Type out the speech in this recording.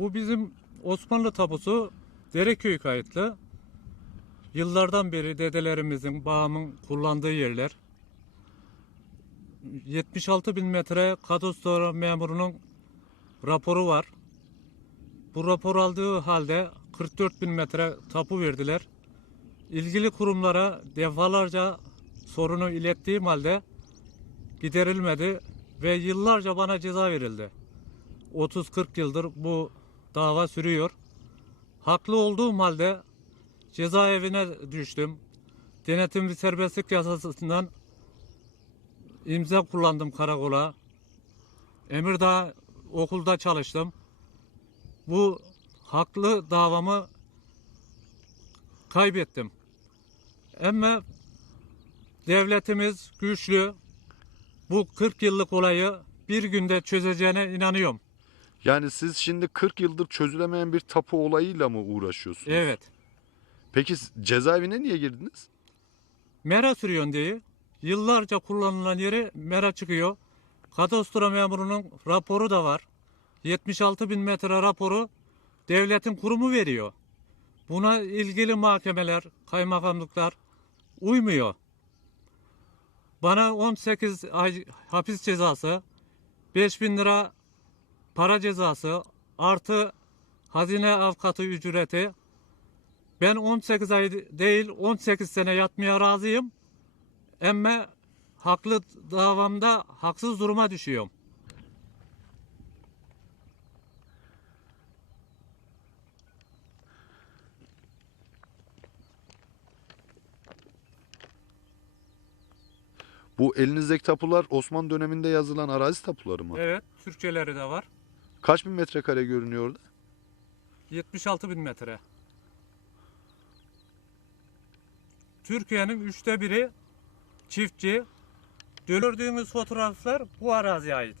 Bu bizim Osmanlı tapusu Dereköy kayıtlı. Yıllardan beri dedelerimizin, babamın kullandığı yerler. 76 bin metre kadastro memurunun raporu var. Bu rapor aldığı halde 44 bin metre tapu verdiler. İlgili kurumlara defalarca sorunu ilettiğim halde giderilmedi ve yıllarca bana ceza verildi. 30-40 yıldır bu dava sürüyor. Haklı olduğum halde cezaevine düştüm. Denetim ve serbestlik yasasından imza kullandım karakola. Emirdağ okulda çalıştım. Bu haklı davamı kaybettim. Ama devletimiz güçlü. Bu 40 yıllık olayı bir günde çözeceğine inanıyorum. Yani siz şimdi 40 yıldır çözülemeyen bir tapu olayıyla mı uğraşıyorsunuz? Evet. Peki cezaevine niye girdiniz? Mera sürüyorsun diye. Yıllarca kullanılan yere mera çıkıyor. Kadastro memurunun raporu da var. 76 bin metre raporu devletin kurumu veriyor. Buna ilgili mahkemeler, kaymakamlıklar uymuyor. Bana 18 ay hapis cezası, 5 bin lira para cezası artı hazine avukatı ücreti ben 18 ay değil 18 sene yatmaya razıyım. Ama haklı davamda haksız duruma düşüyorum. Bu elinizdeki tapular Osmanlı döneminde yazılan arazi tapuları mı? Evet, Türkçeleri de var. Kaç bin metrekare görünüyor orada? 76 bin metre. Türkiye'nin üçte biri çiftçi. Gördüğümüz fotoğraflar bu araziye ait.